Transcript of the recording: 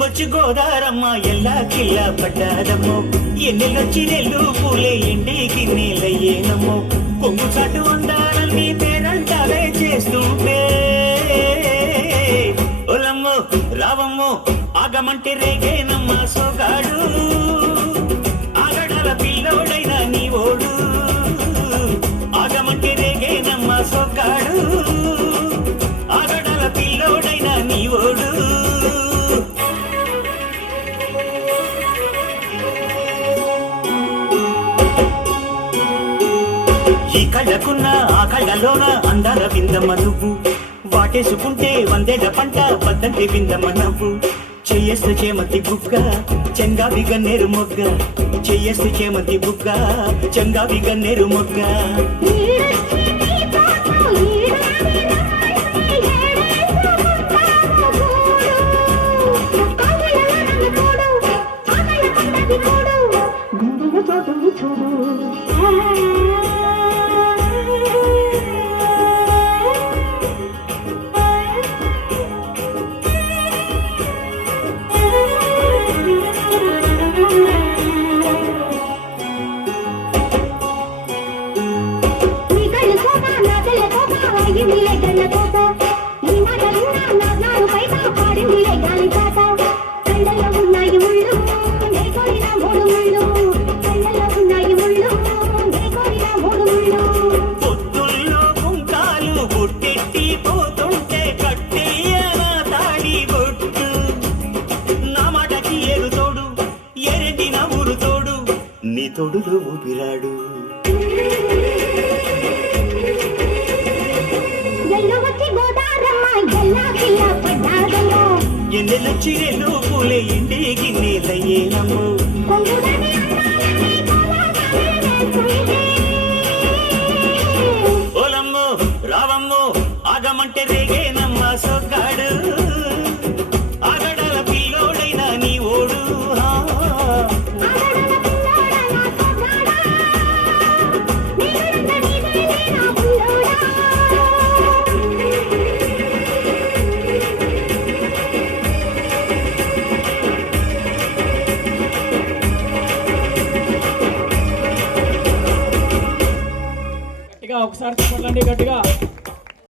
వచ్చి గోదారమ్మ ఎల్లా కిల్లా పడ్డాదమ్మో ఎన్నెలొచ్చి నెల్లు పూలే ఎండికి నీలయ్యేనమ్మో కొంగు చాటు అందాలన్నీ పేరంటాలే చేస్తుంటే ఒలమ్మో రావమ్మో ఆగమంటే రేగేనమ్మ సోగాడు ఆగడాల పిల్లోడైన నీ ఓడు ఆగమంటే రేగేనమ్మ సోగాడు ఆగడాల పిల్లోడైన నీ ఓడు ఈ కళ్ళకున్న ఆ కళ్ళలోన అందాల విందమ్మ నువ్వు వాటేసుకుంటే వందేళ్ల పంట పద్దంటి విందమ్మ నవ్వు చెయ్యేస్తే చేమంతి బుగ్గ చెంగావి గన్నేరు మొగ్గ చెయ్యేస్తే చేమంతి బుగ్గ చెంగావి గన్నేరు మొగ్గ నీ తోడులో ఊపిరాడు ఎన్నెలొచ్చి ఎన్నో పూలే ఇంటికి నీలయ్యేనమ్మో ఓలమ్మో రావమ్మో ఆగమంటే రేగేనమ్మ సొగ్గాడు ఆగడాల పిల్లోడైన నీ ఓడు ఒకసారి చెప్పండి గట్టిగా.